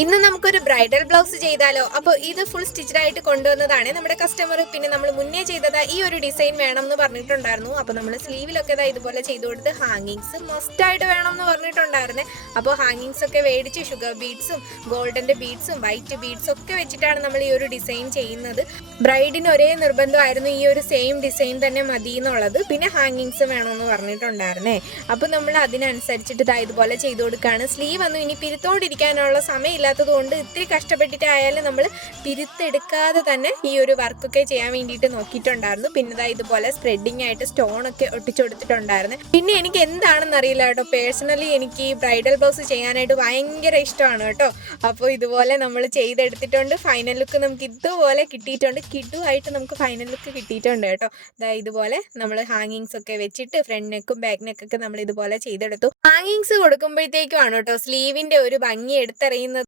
ഇന്ന് നമുക്കൊരു bridal blouse ചെയ്താലോ? അപ്പോൾ ഇത് ഫുൾ സ്റ്റിച്ചഡ് ആയിട്ട് കൊണ്ടുവന്നതാണ് നമ്മുടെ കസ്റ്റമർ. പിന്നെ നമ്മൾ മുന്നേ ചെയ്തത് ഈ ഒരു ഡിസൈൻ വേണം എന്ന് പറഞ്ഞിട്ടുണ്ടായിരുന്നു. അപ്പോൾ നമ്മൾ സ്ലീവിലൊക്കെ ഇതുപോലെ ചെയ്തു കൊടുത്ത് ഹാങ്ങിങ്സ് മസ്റ്റ് ആയിട്ട് വേണം എന്ന് പറഞ്ഞിട്ടുണ്ടായിരുന്നേ. അപ്പോൾ ഹാങ്ങിങ്സ് ഒക്കെ മേടിച്ച് ഷുഗർ ബീഡ്സും ഗോൾഡന്റെ ബീഡ്സും വൈറ്റ് ബീഡ്സും ഒക്കെ വെച്ചിട്ടാണ് നമ്മൾ ഈ ഒരു ഡിസൈൻ ചെയ്യുന്നത്. ബ്രൈഡിന് ഒരേ നിർബന്ധമായിരുന്നു ഈ ഒരു സെയിം ഡിസൈൻ തന്നെ മതി എന്നുള്ളത്. പിന്നെ ഹാങ്ങിങ്സ് വേണമെന്ന് പറഞ്ഞിട്ടുണ്ടായിരുന്നേ. അപ്പോൾ നമ്മൾ അതിനനുസരിച്ചിട്ട് ഇതുപോലെ ചെയ്തു കൊടുക്കുകയാണ്. സ്ലീവ് ഒന്നും ഇനി പിരുത്തോണ്ടിരിക്കാനുള്ള സമയമില്ല കൊണ്ട് ഇത്തിരി കഷ്ടപ്പെട്ടിട്ടായാലും നമ്മൾ പിരുത്തെടുക്കാതെ തന്നെ ഈ ഒരു വർക്കൊക്കെ ചെയ്യാൻ വേണ്ടിയിട്ട് നോക്കിയിട്ടുണ്ടായിരുന്നു. പിന്നെ ഇതുപോലെ സ്പ്രെഡിങ് ആയിട്ട് സ്റ്റോൺ ഒക്കെ ഒട്ടിച്ചു കൊടുത്തിട്ടുണ്ടായിരുന്നു. പിന്നെ എനിക്ക് എന്താണെന്ന് അറിയില്ല കേട്ടോ, പേഴ്സണലി എനിക്ക് ഈ ബ്രൈഡൽ ബ്ലൗസ് ചെയ്യാനായിട്ട് ഭയങ്കര ഇഷ്ടമാണ് കേട്ടോ. അപ്പോൾ ഇതുപോലെ നമ്മൾ ചെയ്തെടുത്തിട്ടുണ്ട്. ഫൈനൽ ലുക്ക് നമുക്ക് ഇതുപോലെ കിട്ടിയിട്ടുണ്ട്. കിഡുമായിട്ട് നമുക്ക് ഫൈനൽ ലുക്ക് കിട്ടിയിട്ടുണ്ട് കേട്ടോ. ഇതുപോലെ നമ്മൾ ഹാങ്ങിങ്സ് ഒക്കെ വെച്ചിട്ട് ഫ്രണ്ട് നെക്കും ബാക്ക് നെക്കൊക്കെ നമ്മൾ ഇതുപോലെ ചെയ്തെടുത്തു. ഹാങ്ങിങ്സ് കൊടുക്കുമ്പോഴത്തേക്കുമാണ് കേട്ടോ സ്ലീവിന്റെ ഒരു ഭംഗി എടുത്തറിയുന്നത്.